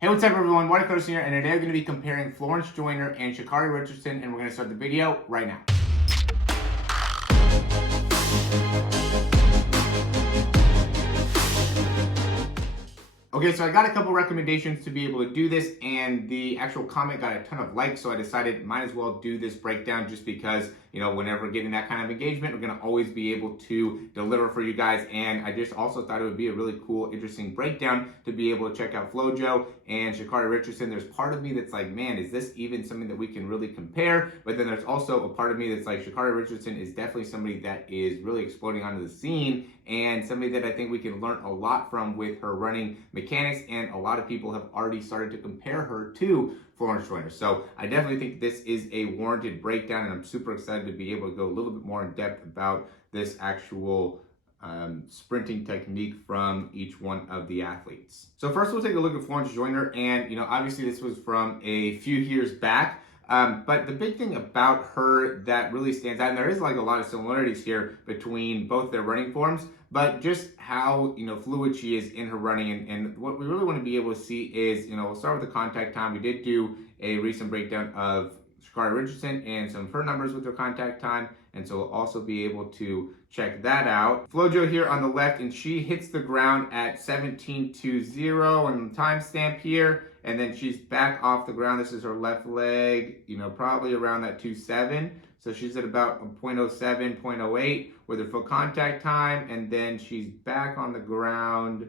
Hey, what's up everyone? Morey Croson here, and today we're going to be comparing Florence Joyner and Sha'Carri Richardson, and we're going to start the video right now. Okay, so I got a couple recommendations to be able to do this, and the actual comment got a ton of likes, so I decided might as well do this breakdown just because, whenever we're getting that kind of engagement, we're going to always be able to deliver for you guys. And I just also thought it would be a really cool, interesting breakdown to be able to check out flo-jo and Sha'Carri Richardson. There's part of me that's like, man, is this even something that we can really compare? But then there's also a part of me that's like, Sha'Carri Richardson is definitely somebody that is really exploding onto the scene, and somebody that I think we can learn a lot from with her running mechanics, and a lot of people have already started to compare her to Florence Joyner. So I definitely think this is a warranted breakdown, and I'm super excited to be able to go a little bit more in depth about this actual sprinting technique from each one of the athletes. So first we'll take a look at Florence Joyner, and obviously this was from a few years back. But the big thing about her that really stands out, and there is like a lot of similarities here between both their running forms, but just how fluid she is in her running, and what we really want to be able to see is, we'll start with the contact time. We did do a recent breakdown of Sha'Carri Richardson and some of her numbers with her contact time, and so we'll also be able to check that out. flo-jo here on the left, and she hits the ground at 17:20 on the timestamp here, and then she's back off the ground. This is her left leg, probably around that 2.7. So she's at about 0.07, 0.08 with her full contact time, and then she's back on the ground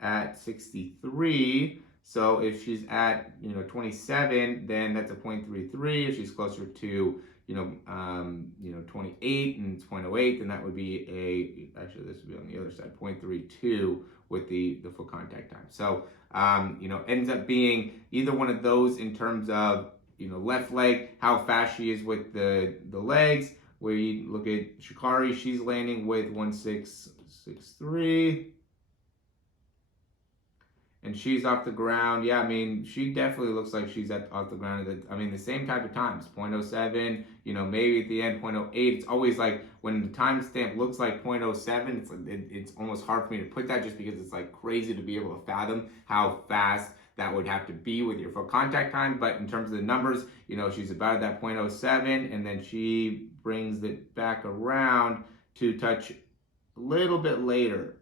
at 63. So if she's at 27, then that's a 0.33. If she's closer to 28 and it's 0.08, then that would be actually this would be on the other side, 0.32 with the full contact time. So ends up being either one of those in terms of left leg, how fast she is with the legs. Where you look at Sha'Carri, she's landing with 1.663. And she's off the ground. Yeah, I mean, she definitely looks like she's off the ground at the same type of times, 0.07, maybe at the end 0.08. It's always like when the timestamp looks like 0.07, it's almost hard for me to put that, just because it's like crazy to be able to fathom how fast that would have to be with your full contact time. But in terms of the numbers, she's about at that 0.07, and then she brings it back around to touch a little bit later.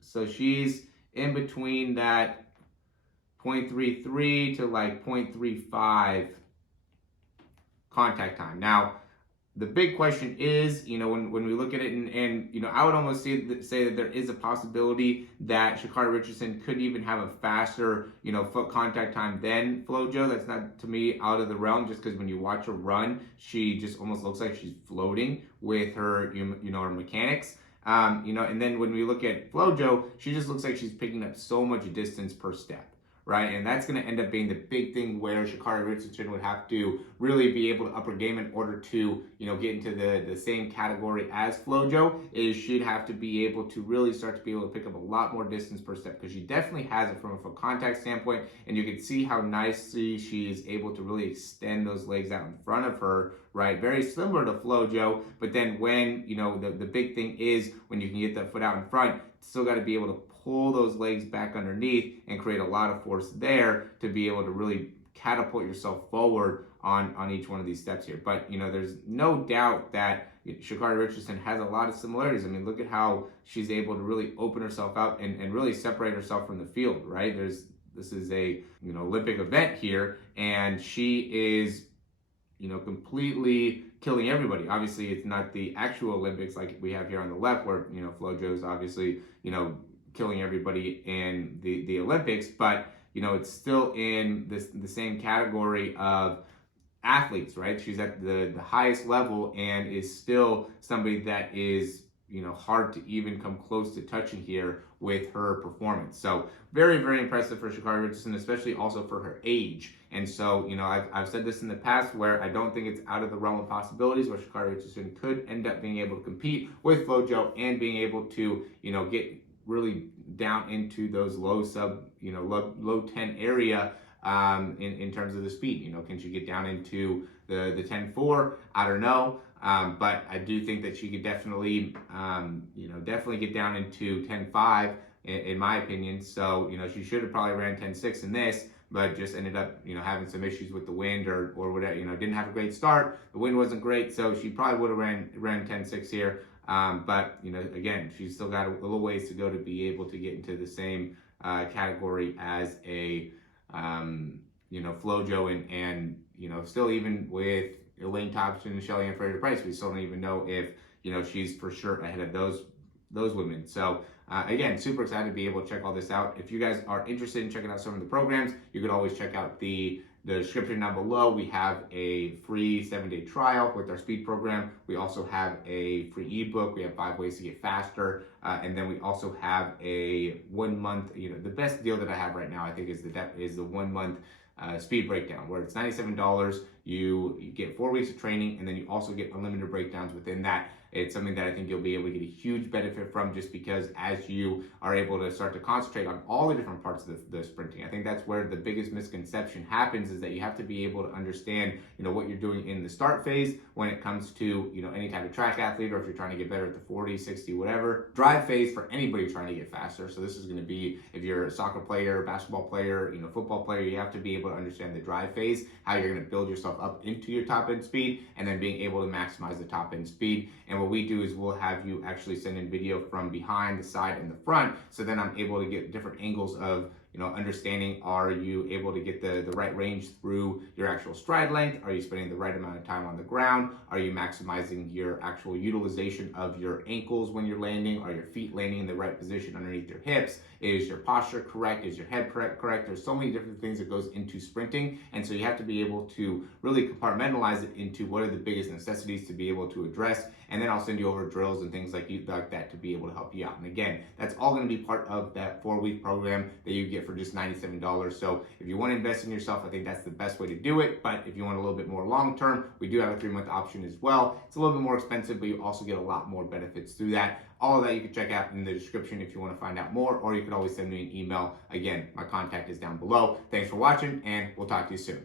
So she's in between that 0.33 to like 0.35 contact time. Now, the big question is, when we look at it, and I would almost say that there is a possibility that Sha'Carri Richardson could even have a faster, foot contact time than flo-jo. That's not, to me, out of the realm, just because when you watch her run, she just almost looks like she's floating with her, her mechanics. And then when we look at flo-jo, she just looks like she's picking up so much distance per step, right? And that's going to end up being the big thing where Sha'Carri Richardson would have to really be able to up her game in order to, get into the same category as flo-jo. Is she'd have to be able to really start to be able to pick up a lot more distance per step, because she definitely has it from a full contact standpoint, and you can see how nicely she is able to really extend those legs out in front of her, right? Very similar to flo-jo, but then when, the big thing is when you can get that foot out in front, still got to be able to pull those legs back underneath and create a lot of force there to be able to really catapult yourself forward on each one of these steps here. But there's no doubt that Sha'Carri Richardson has a lot of similarities. I mean, look at how she's able to really open herself up and really separate herself from the field, right? This is a Olympic event here, and she is completely killing everybody. Obviously, it's not the actual Olympics like we have here on the left, where flo-jo is obviously killing everybody in the Olympics, but it's still in the same category of athletes, right? She's at the highest level and is still somebody that is hard to even come close to touching here with her performance. So very, very impressive for Sha'Carri Richardson, especially also for her age. And so, I've said this in the past, where I don't think it's out of the realm of possibilities where Sha'Carri Richardson could end up being able to compete with flo-jo and being able to, get really down into those low 10 area in terms of the speed. Can she get down into the 10.4? I don't know. But I do think that she could definitely, definitely get down into 10.5 in my opinion. So, she should have probably ran 10.6 in this, but just ended up, having some issues with the wind or whatever, didn't have a great start. The wind wasn't great, so she probably would have ran 10.6 here. But, again, she's still got a little ways to go to be able to get into the same category as a, flo-jo and still even with Elaine Thompson and Shelly Ann Fraser-Price, we still don't even know if, she's for sure ahead of those women. So again, super excited to be able to check all this out. If you guys are interested in checking out some of the programs, you could always check out the description down below. We have a free 7-day trial with our speed program. We also have a free ebook. We have 5 ways to get faster. And then we also have a 1 month, the best deal that I have right now, I think, is the 1 month speed breakdown, where it's $97. You get 4 weeks of training, and then you also get unlimited breakdowns within that. It's something that I think you'll be able to get a huge benefit from, just because as you are able to start to concentrate on all the different parts of the sprinting. I think that's where the biggest misconception happens, is that you have to be able to understand, what you're doing in the start phase when it comes to, any type of track athlete, or if you're trying to get better at the 40, 60, whatever. Drive phase for anybody trying to get faster. So this is going to be, if you're a soccer player, basketball player, football player, you have to be able to understand the drive phase, how you're going to build yourself up into your top end speed, and then being able to maximize the top end speed. And what we do is we'll have you actually send in video from behind, the side, and the front, so then I'm able to get different angles of understanding, are you able to get the right range through your actual stride length? Are you spending the right amount of time on the ground? Are you maximizing your actual utilization of your ankles when you're landing? Are your feet landing in the right position underneath your hips? Is your posture correct? Is your head correct? There's so many different things that goes into sprinting, and so you have to be able to really compartmentalize it into what are the biggest necessities to be able to address, and then I'll send you over drills and things like that to be able to help you out. And again, that's all going to be part of that 4-week program that you get for just $97. So if you want to invest in yourself, I think that's the best way to do it. But if you want a little bit more long term, we do have a 3-month option as well. It's a little bit more expensive, but you also get a lot more benefits through that. All of that you can check out in the description if you want to find out more, or you can always send me an email. Again, my contact is down below. Thanks for watching, and we'll talk to you soon.